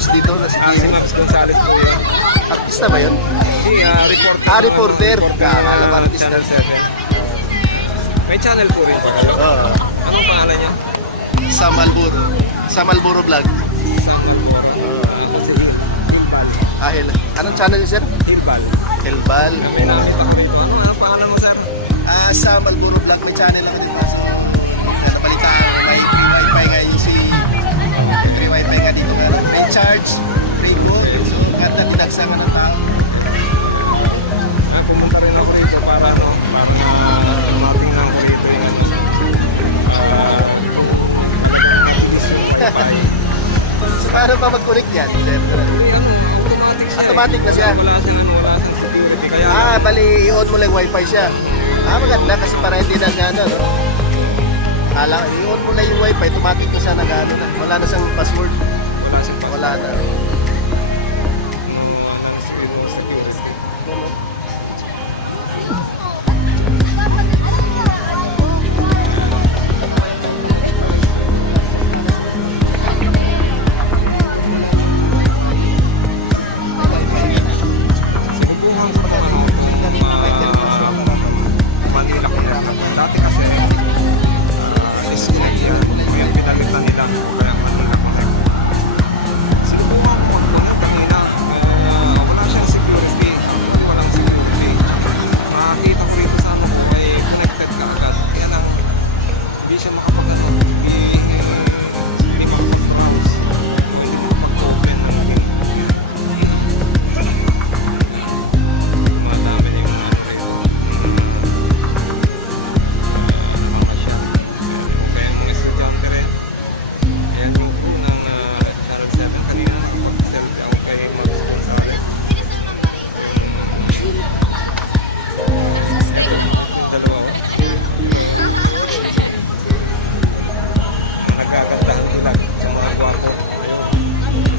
host dito na si Si Kian. Max Gonzales po yun. Artista ba yun? Hindi, reporter. Reporter. Kala ng artista. Channel 7. May channel po rin pa kayo. Oo. Anong pangalan niya? Sa Malboro. Sa Malboro Vlog. Sam Malboro. Anong channel niyo, sir? Hilbal. Helbal. May nakita kami. Ano pangalan mo, sir? Sa Malboro Vlog, may channel ako dito. Nabalitaan, may wifi ngayon si... May wifi nga dito nga. May charge, free code. So, ganda tinagsaman ng tao. Pumunta rin ako rito para matingnan ko rito yung So, paano ba mag-connect yan, sir? automatic siya. Automatic na siya. Wala siyang security. Kaya Bali, i-on mo lang wifi siya. Maganda kasi para hindi na gano, no? I-on mo lang yung wifi, automatic na siya nag-ano na. Wala na siyang password. wala siyang password. Wala na. Manila ko na. Dati kasi disconnect yan. Kaya pinalitan nila. Kaya Manila connect. Sinubukan ko mag-connect kanina. Wala siyang security. Walang security. Makakita ko rito sa ano ko ay connected ka agad. Kaya lang hindi siya makapagano. Hindi makapag-browse. Hindi makapag-open ng link. Madami na yung ano rito. Mga siya. Kaya mga estudyante rin. Kaya yung unang Channel 7 kanina nakapag-selfie ako kay Max Gonzales. Yung dalawa ko. Nagkagandahan nila sa mga gwapo. Ayun.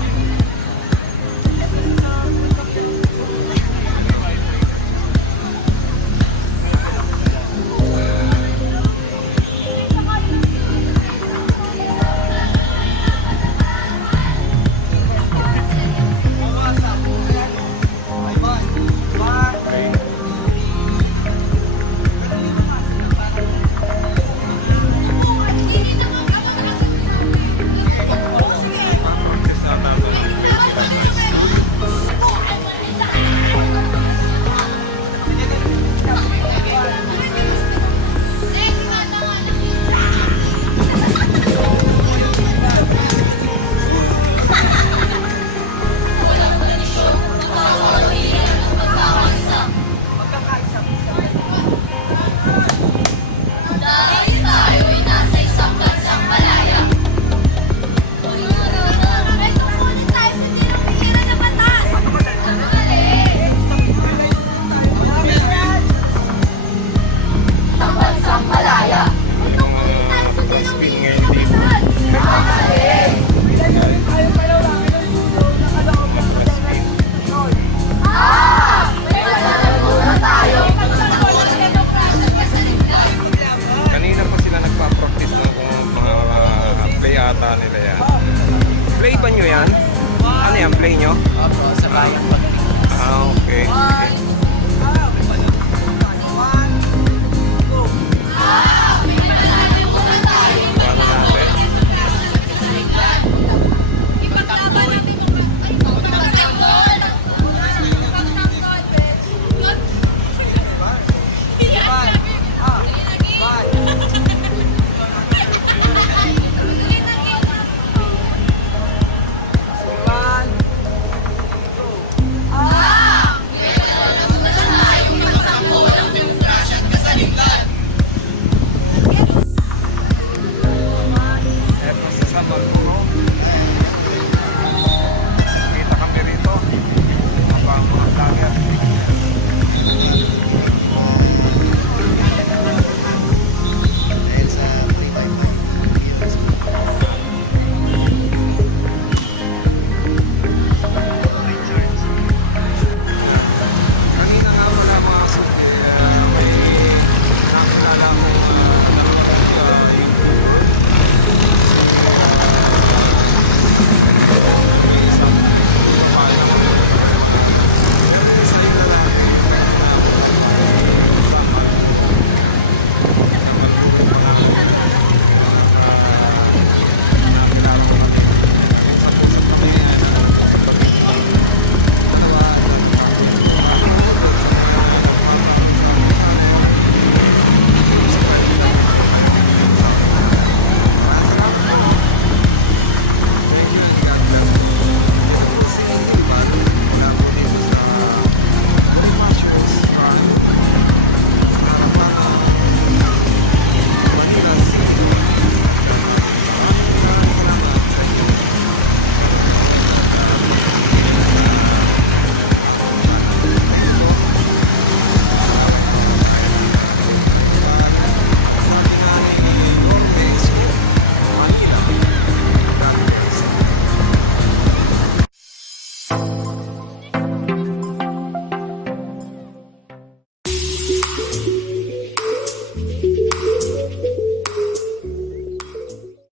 Practice na naman ang spin ngayon dito. Kanina pa sila nagpa-practice ng mga play ata nila yan. Play ba nyo yan? Ano yan? Play nyo? Opo, sa bayan po. Okay. Sige.